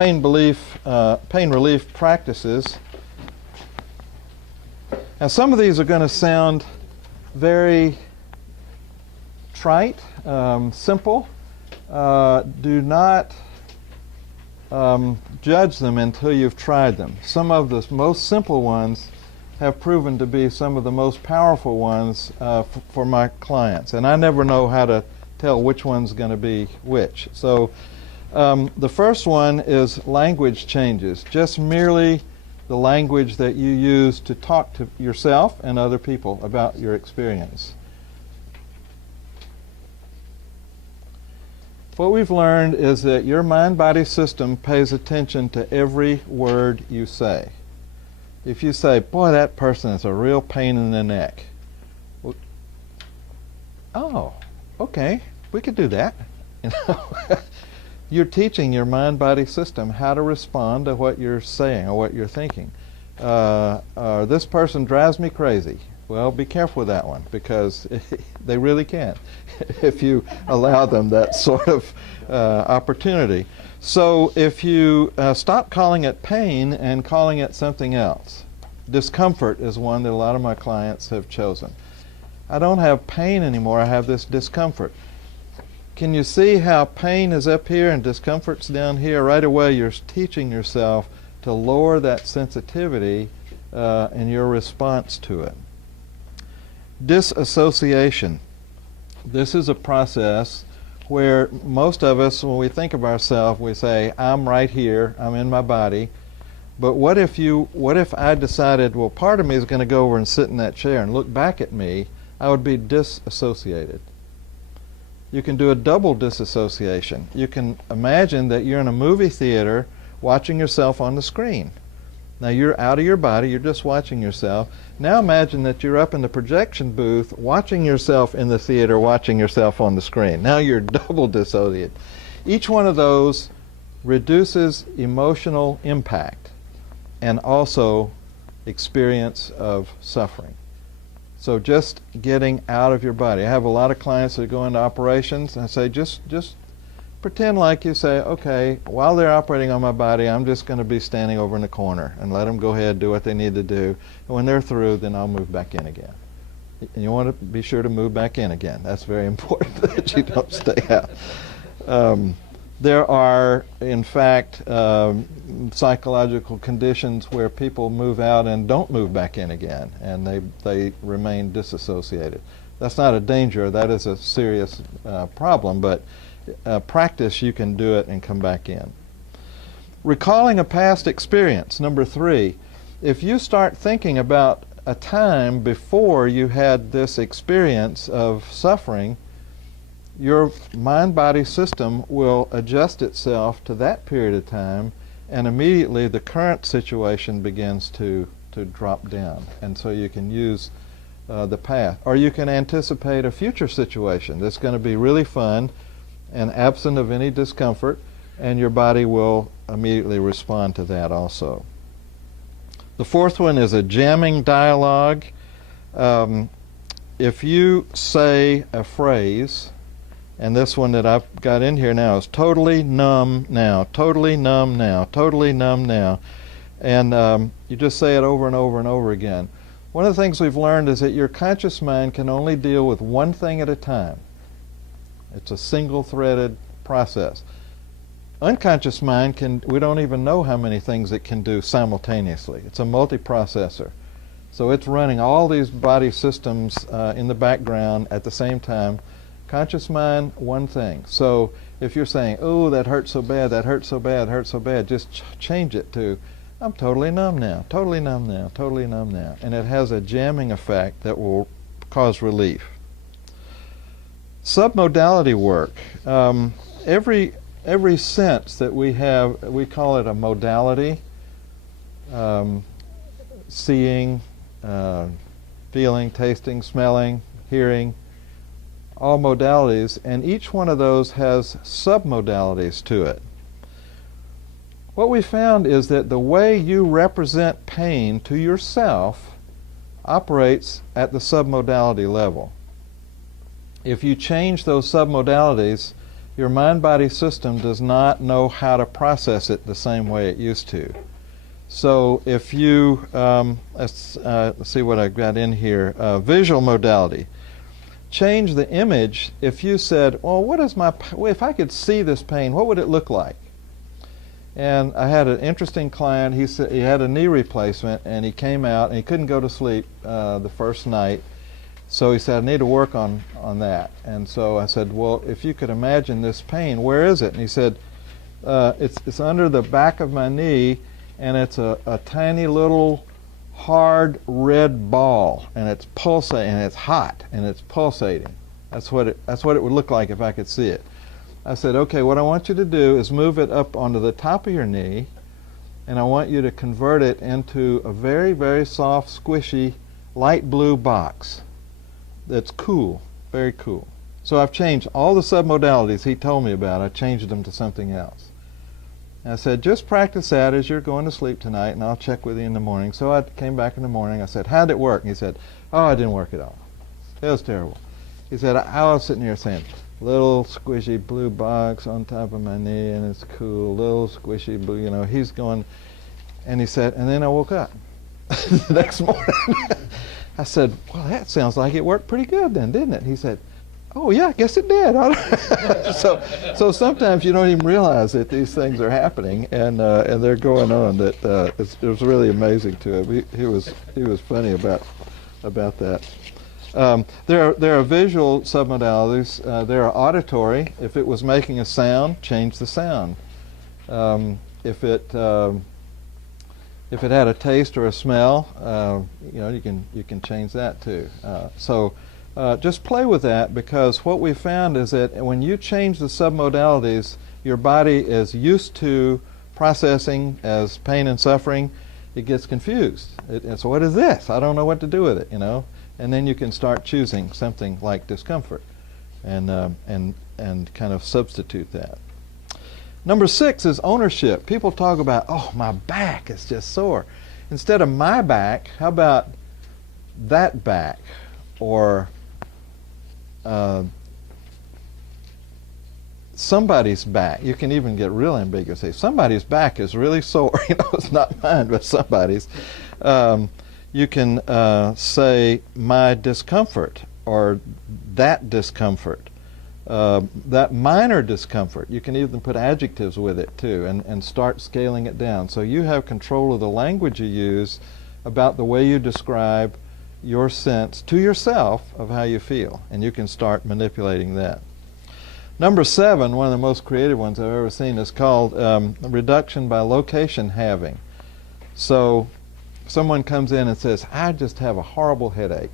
pain relief practices. Now, some of these are going to sound very trite, simple. Do not judge them until you've tried them. Some of the most simple ones have proven to be some of the most powerful ones for my clients, and I never know how to tell which one's going to be which. So the first one is language changes, just merely the language that you use to talk to yourself and other people about your experience. What we've learned is that your mind-body system pays attention to every word you say. If you say, boy, that person is a real pain in the neck. Well, oh, okay, we could do that. You know? You're teaching your mind-body system how to respond to what you're saying or what you're thinking. This person drives me crazy. Well, be careful with that one, because they really can if you allow them that sort of opportunity. So if you stop calling it pain and calling it something else. Discomfort is one that a lot of my clients have chosen. I don't have pain anymore, I have this discomfort. Can you see how pain is up here and discomfort's down here? Right away you're teaching yourself to lower that sensitivity in your response to it. Disassociation. This is a process where most of us, when we think of ourselves, we say, I'm right here, I'm in my body. But what if I decided, well, part of me is going to go over and sit in that chair and look back at me? I would be disassociated. You can do a double disassociation. You can imagine that you're in a movie theater watching yourself on the screen. Now you're out of your body, you're just watching yourself. Now imagine that you're up in the projection booth watching yourself in the theater, watching yourself on the screen. Now you're double dissociated. Each one of those reduces emotional impact and also experience of suffering. So just getting out of your body. I have a lot of clients that go into operations and I say, just pretend like you say, okay, while they're operating on my body, I'm just going to be standing over in the corner and let them go ahead and do what they need to do. And when they're through, then I'll move back in again. And you want to be sure to move back in again. That's very important that you don't stay out. There are, in fact, psychological conditions where people move out and don't move back in again, and they remain disassociated. That's not a danger. That is a serious problem, but practice, you can do it and come back in. Recalling a past experience, number 3. If you start thinking about a time before you had this experience of suffering, your mind-body system will adjust itself to that period of time, and immediately the current situation begins to drop down. And so you can use the past. Or you can anticipate a future situation that's going to be really fun and absent of any discomfort, and your body will immediately respond to that also. The fourth one is a jamming dialogue. If you say a phrase, and this one that I've got in here now is totally numb now, totally numb now, totally numb now. And you just say it over and over and over again. One of the things we've learned is that your conscious mind can only deal with one thing at a time. It's a single-threaded process. Unconscious mind we don't even know how many things it can do simultaneously. It's a multiprocessor. So it's running all these body systems in the background at the same time. Conscious mind, one thing. So if you're saying, oh, that hurts so bad, that hurts so bad, hurts so bad, just change it to, I'm totally numb now, totally numb now, totally numb now. And it has a jamming effect that will cause relief. Submodality work. Every sense that we have, we call it a modality. Seeing, feeling, tasting, smelling, hearing, all modalities, and each one of those has submodalities to it. What we found is that the way you represent pain to yourself operates at the submodality level. If you change those submodalities, your mind-body system does not know how to process it the same way it used to. So if you, let's see what I've got in here, visual modality. Change the image. If you said, well, what is my, if I could see this pain, what would it look like? And I had an interesting client. He said he had a knee replacement, and he came out and he couldn't go to sleep the first night. So he said, I need to work on that. And so I said, well, if you could imagine this pain, where is it? And he said, it's under the back of my knee, and it's a tiny little hard red ball, and it's pulsating, and it's hot, and it's pulsating. That's what it would look like if I could see it. I said, okay, what I want you to do is move it up onto the top of your knee, and I want you to convert it into a very, very soft, squishy, light blue box that's cool, very cool. So I've changed all the submodalities he told me about. I changed them to something else. And I said, just practice that as you're going to sleep tonight, and I'll check with you in the morning. So I came back in the morning. I said, how'd it work? And he said, oh, it didn't work at all. It was terrible. He said, I was sitting here saying, little squishy blue box on top of my knee, and it's cool, little squishy blue, you know, he's going, and he said, and then I woke up the next morning. I said, well, that sounds like it worked pretty good then, didn't it? He said, oh yeah, I guess it did. So sometimes you don't even realize that these things are happening, and they're going on. That it was really amazing to him. He was funny about that. There are visual submodalities. There are auditory. If it was making a sound, change the sound. If it had a taste or a smell, you know, you can change that too. Just play with that, because what we found is that when you change the submodalities, your body is used to processing as pain and suffering. It gets confused. So what is this? I don't know what to do with it, you know. And then you can start choosing something like discomfort, and kind of substitute that. Number 6 is ownership. People talk about, oh, my back is just sore. Instead of my back, how about that back, or somebody's back. You can even get real ambiguous. Say somebody's back is really sore. You know, it's not mine, but somebody's. You can say my discomfort, or that discomfort, that minor discomfort. You can even put adjectives with it too, and start scaling it down. So you have control of the language you use about the way you describe your sense to yourself of how you feel, and you can start manipulating that. Number 7, one of the most creative ones I've ever seen, is called reduction by location halving. So someone comes in and says, I just have a horrible headache.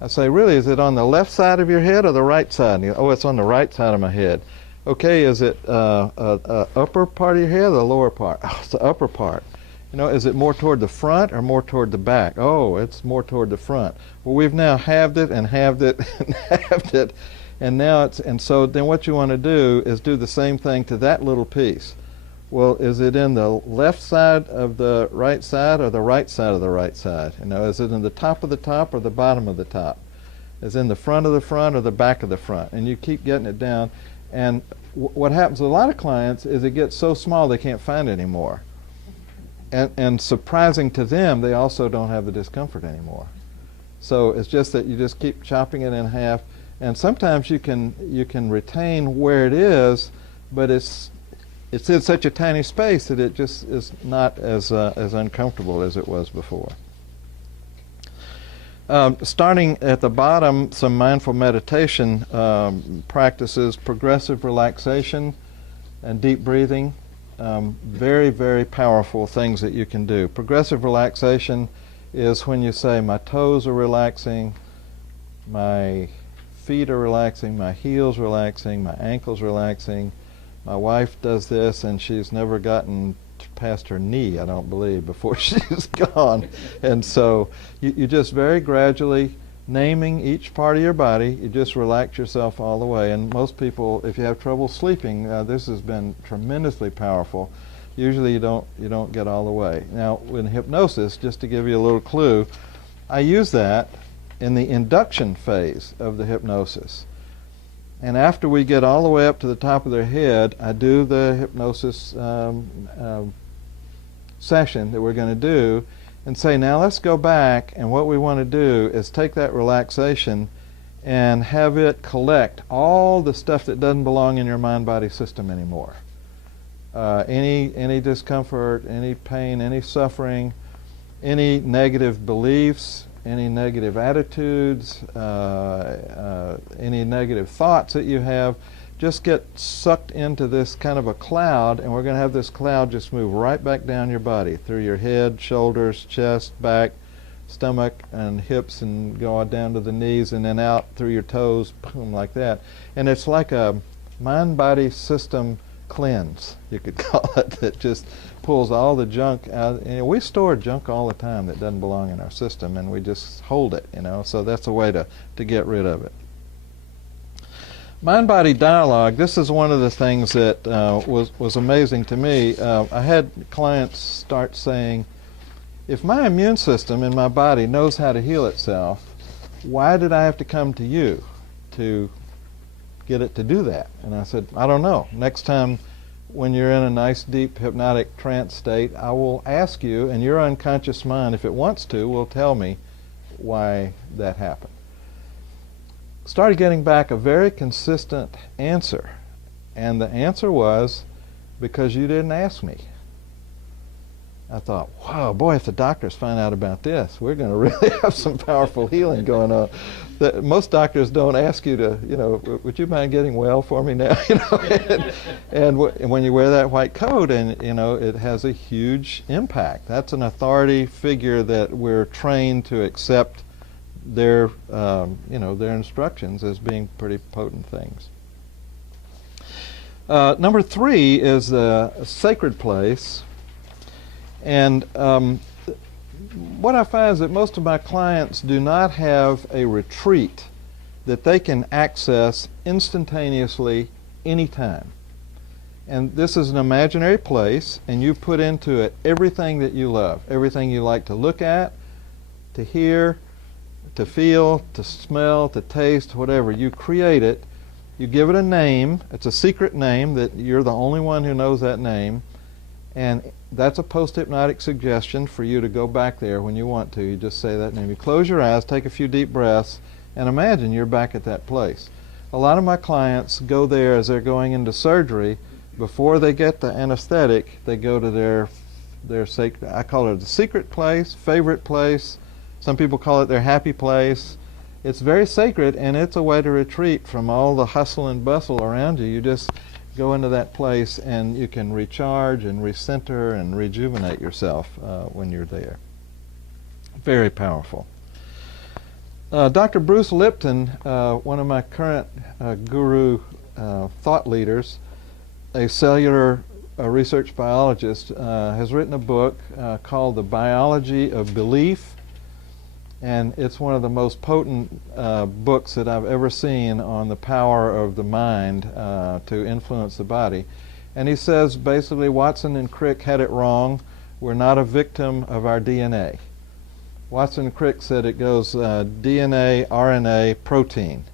I say, really, is it on the left side of your head or the right side? And you go, oh, it's on the right side of my head. Okay, is it upper part of your head or the lower part? Oh, it's the upper part. You know, is it more toward the front or more toward the back? Oh, it's more toward the front. Well, we've now halved it and halved it and halved it, and now it's, and so then what you want to do is do the same thing to that little piece. Well, is it in the left side of the right side or the right side of the right side? You know, is it in the top of the top or the bottom of the top? Is it in the front of the front or the back of the front? And you keep getting it down. And what happens with a lot of clients is it gets so small they can't find it anymore. And surprising to them, they also don't have the discomfort anymore. So it's just that you just keep chopping it in half. And sometimes you can retain where it is, but it's in such a tiny space that it just is not as uncomfortable as it was before. Starting at the bottom, some mindful meditation practices, progressive relaxation and deep breathing. Very, very powerful things that you can do. Progressive relaxation is when you say, my toes are relaxing, my feet are relaxing, my heels relaxing, my ankles relaxing. My wife does this, and she's never gotten past her knee, I don't believe, before she's gone. And so you just very gradually, naming each part of your body, you just relax yourself all the way. And most people, if you have trouble sleeping, this has been tremendously powerful. Usually you don't get all the way. Now, in hypnosis, just to give you a little clue, I use that in the induction phase of the hypnosis. And after we get all the way up to the top of their head, I do the hypnosis session that we're going to do and say, now let's go back, and what we want to do is take that relaxation and have it collect all the stuff that doesn't belong in your mind-body system anymore. Any discomfort, any pain, any suffering, any negative beliefs, any negative attitudes, any negative thoughts that you have, just get sucked into this kind of a cloud, and we're going to have this cloud just move right back down your body, through your head, shoulders, chest, back, stomach, and hips, and go on down to the knees, and then out through your toes, boom, like that. And it's like a mind-body system cleanse, you could call it, that just pulls all the junk out. And we store junk all the time that doesn't belong in our system, and we just hold it, so that's a way to get rid of it. Mind-body dialogue, this is one of the things that was amazing to me. I had clients start saying, if my immune system in my body knows how to heal itself, why did I have to come to you to get it to do that? And I said, I don't know. Next time when you're in a nice deep hypnotic trance state, I will ask you, and your unconscious mind, if it wants to, will tell me why that happened. Started getting back a very consistent answer, and the answer was, because you didn't ask me. I thought, wow, boy, if the doctors find out about this, we're going to really have some powerful healing going on. Most doctors don't ask you to, would you mind getting well for me now? And when you wear that white coat, and it has a huge impact. That's an authority figure that we're trained to accept their instructions as being pretty potent things. Number 3 is the sacred place. And what I find is that most of my clients do not have a retreat that they can access instantaneously anytime. And this is an imaginary place, and you put into it everything that you love, everything you like to look at, to hear, to feel, to smell, to taste, whatever. You create it, you give it a name. It's a secret name that you're the only one who knows that name. And that's a post-hypnotic suggestion for you to go back there when you want to. You just say that name. You close your eyes, take a few deep breaths, and imagine you're back at that place. A lot of my clients go there as they're going into surgery. Before they get the anesthetic, they go to their sacred, I call it the secret place, favorite place. Some people call it their happy place. It's very sacred, and it's a way to retreat from all the hustle and bustle around you. You just go into that place, and you can recharge and recenter and rejuvenate yourself when you're there. Very powerful. Dr. Bruce Lipton, one of my current guru thought leaders, a cellular research biologist, has written a book called The Biology of Belief. And it's one of the most potent books that I've ever seen on the power of the mind to influence the body. And he says basically Watson and Crick had it wrong. We're not a victim of our DNA. Watson and Crick said it goes DNA, RNA, protein.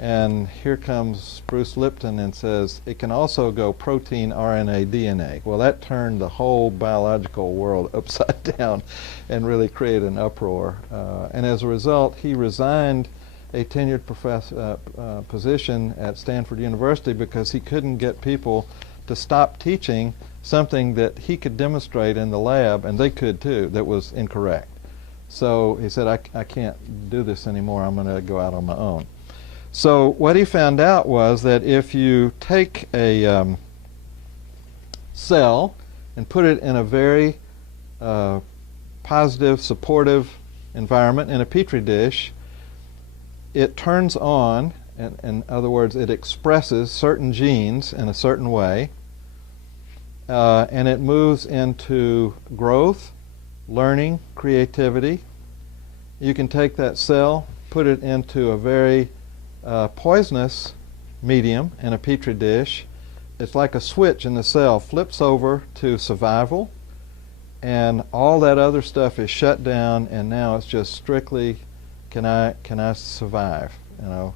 And here comes Bruce Lipton and says it can also go protein, RNA, DNA. Well, that turned the whole biological world upside down and really created an uproar. And as a result, he resigned a tenured position at Stanford University because he couldn't get people to stop teaching something that he could demonstrate in the lab, and they could too, that was incorrect. So he said, I can't do this anymore. I'm going to go out on my own. So what he found out was that if you take a cell and put it in a very positive, supportive environment in a petri dish, it turns on, in other words, it expresses certain genes in a certain way, and it moves into growth, learning, creativity. You can take that cell, put it into a very poisonous medium in a petri dish. It's like a switch in the cell flips over to survival, and all that other stuff is shut down, and now it's just strictly can I survive,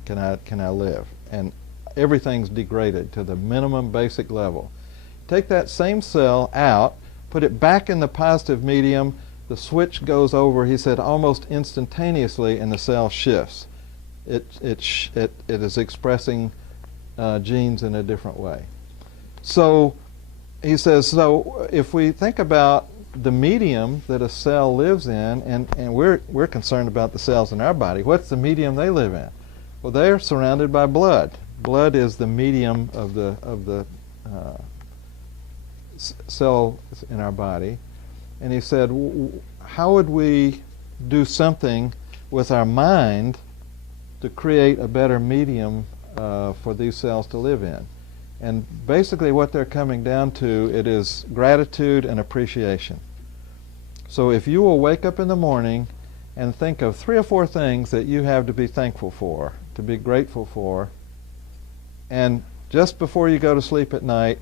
can I live. And everything's degraded to the minimum basic level. Take that same cell out, put it back in the positive medium, the switch goes over, he said, almost instantaneously, and the cell shifts. It is expressing genes in a different way. So he says, so if we think about the medium that a cell lives in, and we're concerned about the cells in our body, what's the medium they live in? Well, they're surrounded by blood. Blood is the medium of the cells in our body. And he said, how would we do something with our mind to create a better medium for these cells to live in? And basically what they're coming down to, it is gratitude and appreciation. So if you will wake up in the morning and think of 3 or 4 things that you have to be thankful for, to be grateful for, and just before you go to sleep at night,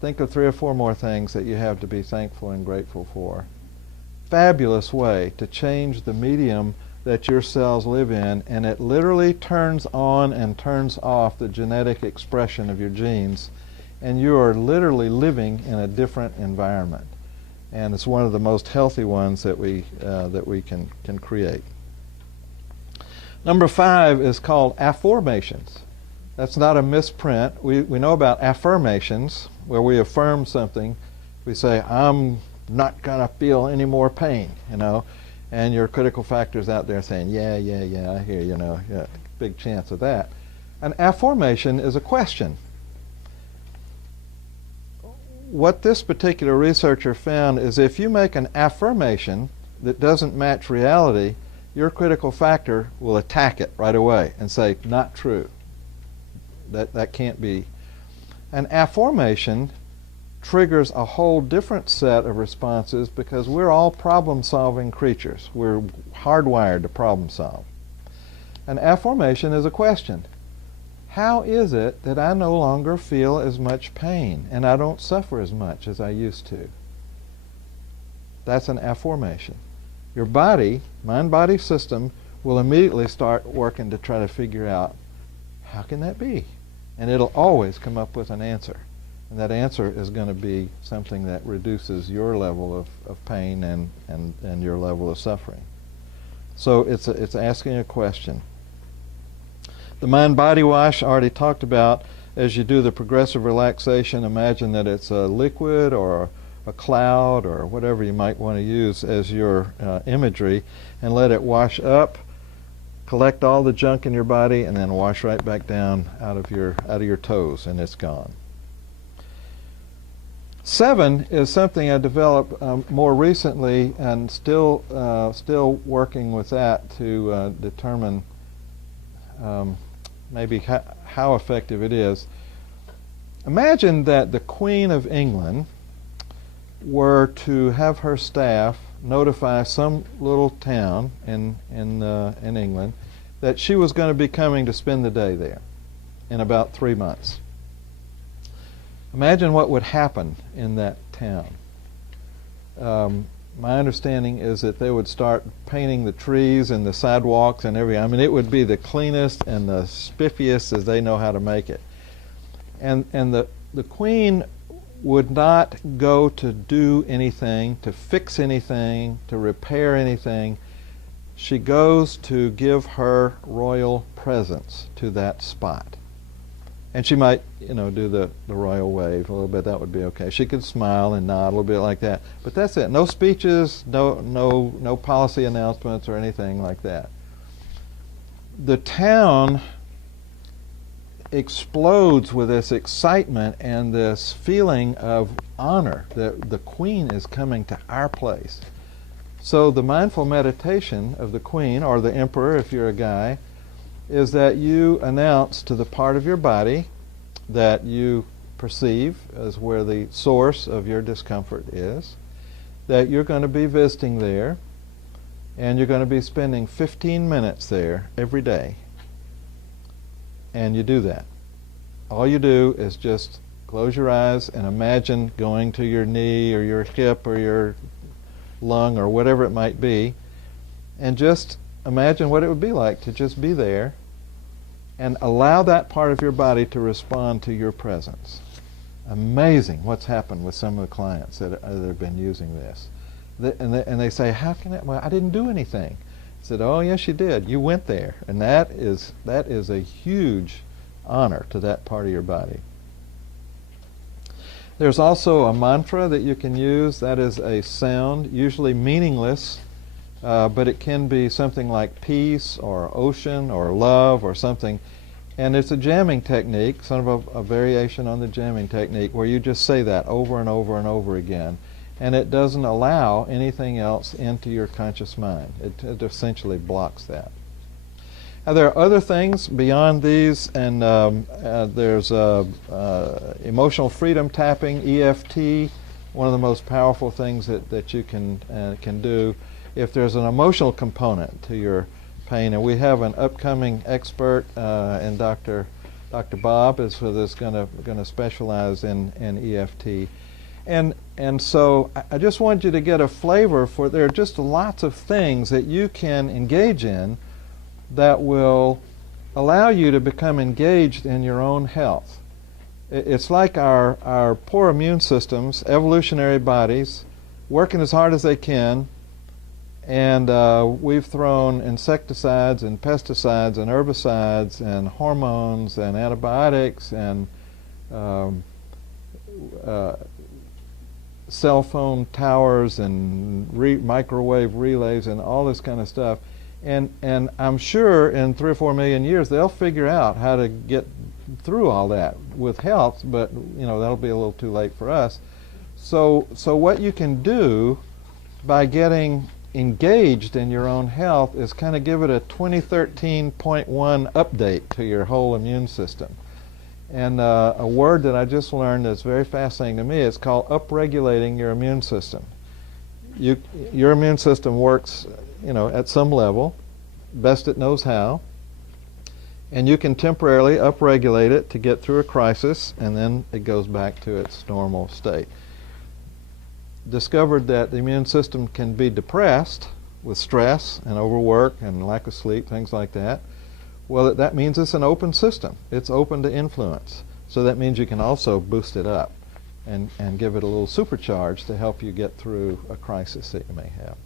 think of 3 or 4 more things that you have to be thankful and grateful for. Fabulous way to change the medium that your cells live in, and it literally turns on and turns off the genetic expression of your genes, and you are literally living in a different environment. And it's one of the most healthy ones that we can create. Number 5 is called affirmations. That's not a misprint. We know about affirmations, where we affirm something. We say, I'm not going to feel any more pain, you know. And your critical factor's out there saying, yeah, I hear, you know, yeah, big chance of that. An affirmation is a question. What this particular researcher found is if you make an affirmation that doesn't match reality, your critical factor will attack it right away and say, not true. That can't be. An affirmation triggers a whole different set of responses because we're all problem-solving creatures. We're hardwired to problem solve. An affirmation is a question. How is it that I no longer feel as much pain and I don't suffer as much as I used to? That's an affirmation. Your body, mind-body system, will immediately start working to try to figure out, how can that be? And it'll always come up with an answer. And that answer is going to be something that reduces your level of pain and your level of suffering. So it's asking a question. The mind-body wash I already talked about. As you do the progressive relaxation, imagine that it's a liquid or a cloud or whatever you might want to use as your imagery, and let it wash up, collect all the junk in your body, and then wash right back down out of your toes, and it's gone. 7 is something I developed more recently, and still working with that to determine maybe how effective it is. Imagine that the Queen of England were to have her staff notify some little town in England that she was going to be coming to spend the day there in about 3 months. Imagine what would happen in that town. My understanding is that they would start painting the trees and the sidewalks and everything. I mean, it would be the cleanest and the spiffiest as they know how to make it. And the Queen would not go to do anything, to fix anything, to repair anything. She goes to give her royal presence to that spot. And she might, you know, do the royal wave a little bit. That would be okay. She could smile and nod a little bit like that. But that's it. No speeches, no policy announcements or anything like that. The town explodes with this excitement and this feeling of honor that the Queen is coming to our place. So the mindful meditation of the Queen, or the Emperor if you're a guy, is that you announce to the part of your body that you perceive as where the source of your discomfort is, that you're going to be visiting there, and you're going to be spending 15 minutes there every day. And you do that. All you do is just close your eyes and imagine going to your knee or your hip or your lung or whatever it might be, and just imagine what it would be like to just be there and allow that part of your body to respond to your presence. Amazing what's happened with some of the clients that have been using this. And they say, how can well, I didn't do anything. I said, oh, yes, you did. You went there. And that is a huge honor to that part of your body. There's also a mantra that you can use. That is a sound, usually meaningless, but it can be something like peace or ocean or love or something. And it's a jamming technique, sort of a variation on the jamming technique, where you just say that over and over and over again. And it doesn't allow anything else into your conscious mind. It essentially blocks that. Now, there are other things beyond these, and there's emotional freedom tapping, EFT, one of the most powerful things that you can do if there's an emotional component to your pain. And we have an upcoming expert, and Dr. Bob is going to specialize in EFT. And so I just want you to get a flavor for, there are just lots of things that you can engage in that will allow you to become engaged in your own health. It's like our poor immune systems, evolutionary bodies, working as hard as they can, and we've thrown insecticides and pesticides and herbicides and hormones and antibiotics and cell phone towers and microwave relays and all this kind of stuff. And I'm sure in 3 or 4 million years they'll figure out how to get through all that with health, but that'll be a little too late for us. So what you can do by getting engaged in your own health is kind of give it a 2013.1 update to your whole immune system. And a word that I just learned that's very fascinating to me is called upregulating your immune system. Your immune system works, at some level, best it knows how, and you can temporarily upregulate it to get through a crisis, and then it goes back to its normal state. Discovered that the immune system can be depressed with stress and overwork and lack of sleep, things like that. Well, that means it's an open system. It's open to influence. So that means you can also boost it up and give it a little supercharge to help you get through a crisis that you may have.